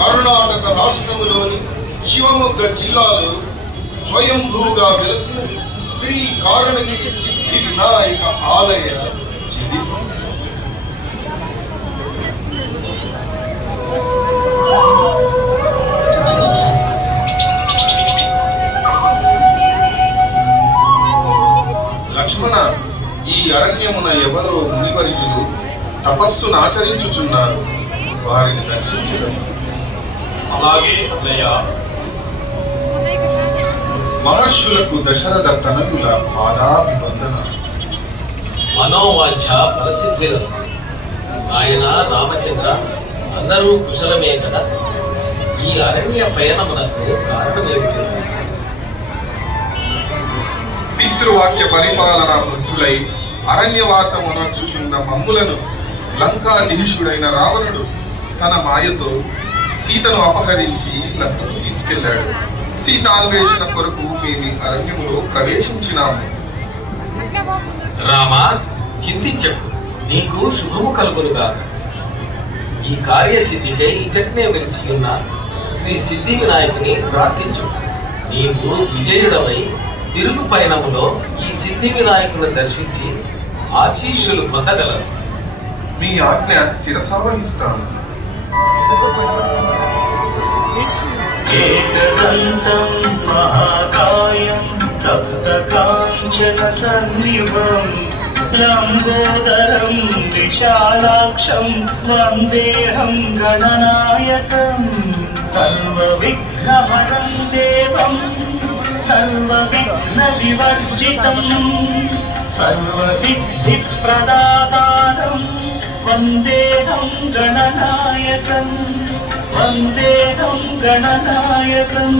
కర్ణాటక రాష్ట్రములోని శివమొగ్గ జిల్లాలో స్వయంభూగా వెలసిన శ్రీ కారణగిరి సిద్ధి వినాయక ఆలయ చరిత్ర. లక్ష్మణ, ఈ అరణ్యమున ఎవరో మునివర్యులు తపస్సును ఆచరించుచున్నారు, వారిని దర్శించడం. అలాగే అన్నయ్య. మహర్షులకు దశరథ తనయుల పాదాభివందన. మనోవాంఛ ప్రసిద్ధిరస్తు. ఆయన రామచంద్ర, అందరూ కుశలమే కదా? ఈ అరణ్య పయనమునకు కారణమేమిటి? పితృవాక్య పరిపాలన బుద్ధులై అరణ్యవాసమునర్చుచున్న మమ్ములను లంకాధీశుడైన రావణుడు తన మాయతో సీతను అపహరించి లంకకు తీసుకెళ్లాడు. సీతాన్వేషణ కొరకు మేము అరణ్యములో ప్రవేశించినాము. రామా, చింతించకు, నీకు శుభము కలుగునుగా. ఈ కార్యసిద్ధికై ఇచ్చటనే వెలిసి ఉన్న శ్రీ సిద్ధి వినాయకుని ప్రార్థించు. నీవు విజయుడవై తిరుగు పయనములో ఈ సిద్ధి వినాయకుని దర్శించి ఆశీస్సులు పొందగలరు. మీ ఆజ్ఞ శిరసావహిస్తాను. ఏకదంతం మహాకాయం తప్తకాంచన సన్నిభం లంబోదరం విశాలాక్షం వందేహం గణనాయకం సర్వవిఘ్నహరం దేవం సర్వవిఘ్న వివర్జితం సర్వసిద్ధిప్రదాతారం వందేహం గణనాయకం వందేహం గణనాయకం.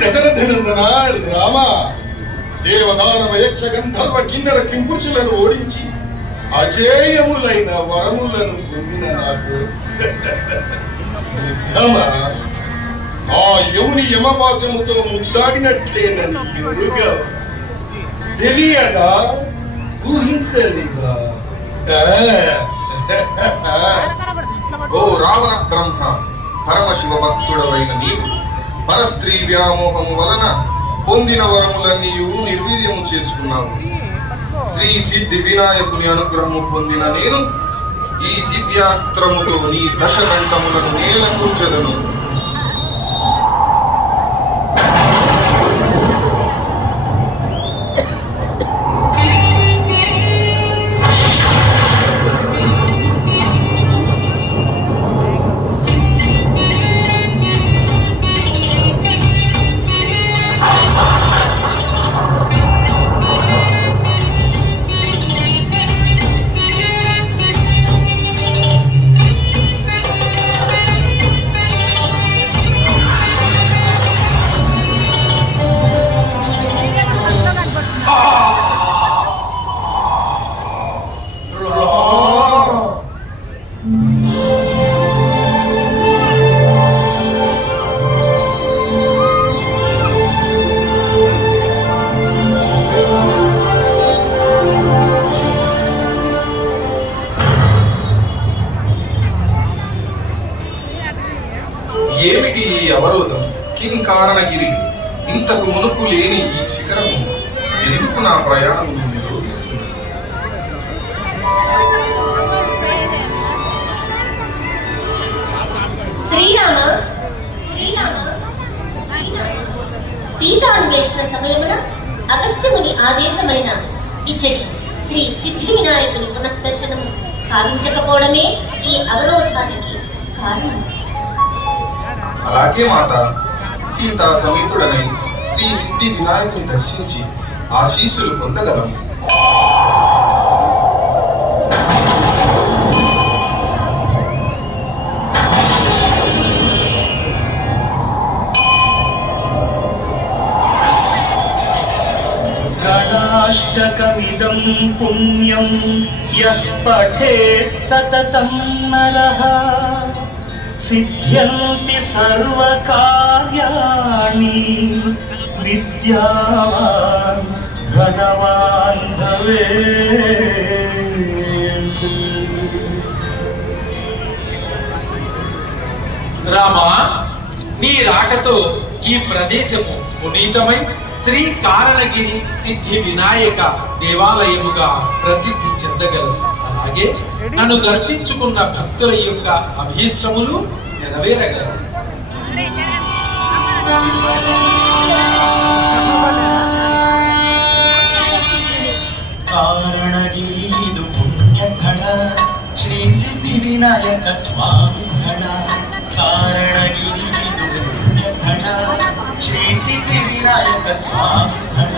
దశరథనందన రామ, దేవదానవ యక్ష గంధర్వ కిన్నర కింపురుషులను ఓడించి అజేయములైన వరములను పొందిన నాకు ఆ యముని యమపాశముతో ముద్దాడినట్లేనని ఎరుగా తెలియదా, ఊహించలేదా? ఓ రావణ బ్రహ్మ, పరమశివ భక్తుడవైన నీవు పరస్త్రీ వ్యామోహము వలన పొందిన వరములన్నీ నిర్వీర్యము చేసుకున్నావు. శ్రీ సిద్ధి వినాయకుని అనుగ్రహము పొందిన నేను ఈ దివ్యాస్త్రముతో నీ దశదంతములను నేల కూర్చదను. ఏమిటి ఈ అవరోధం? కిం కారణగిరి, ఇంతకు మునుపు లేని ఈ శిఖరము ఎందుకు నా ప్రయాణమును నిరోధిస్తున్నది? శ్రీరామ శ్రీరామ సీతాన్వేషణ సమయమున అగస్త్యముని ఆదేశమైన ఇచ్చటి శ్రీ సిద్ధి వినాయకుని పునఃదర్శనము కావించకపోవడమే ఈ అవరోధానికి కారణం. అలాగే మాత, సీతా సమేతుడనై శ్రీ సిద్ధి వినాయకుని దర్శించి ఆశీస్సులు పొందగలము. పుణ్యం యః పఠేత్ సతతం నరః సిద్ధ్యంతి సర్వకార్యాణి విద్యావాన్ ధనవాన్ భవేత్. రామా, నీ రాకతో ఈ ప్రదేశము పునీతమై శ్రీ కారణగిరి సిద్ధి వినాయక దేవాలయముగా ప్రసిద్ధి చెందగలదు. అలాగే నన్ను దర్శించుకున్న భక్తుల యొక్క అభీష్టములు నెరవేరగలవు. ಕಾರಣಗಿರಿದು ಪುಣ್ಯ ಸ್ಥಳ ಶ್ರೀ ಸಿದ್ಧಿ ವಿನಾಯಕ ಸ್ವಾಮಿ ಸ್ಥಳ. ಕಾರಣಗಿರಿದು ಪುಣ್ಯ ಸ್ಥಳ ಶ್ರೀ ಸಿದ್ಧಿ ವಿನಾಯಕ ಸ್ವಾಮಿ ಸ್ಥಳ.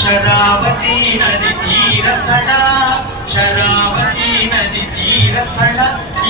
ಶರಾವತಿ ನದಿ ತೀರ ಸ್ಥಳ, ಶರಾವತಿ ನದಿ ತೀರ ಸ್ಥಳ. ಈ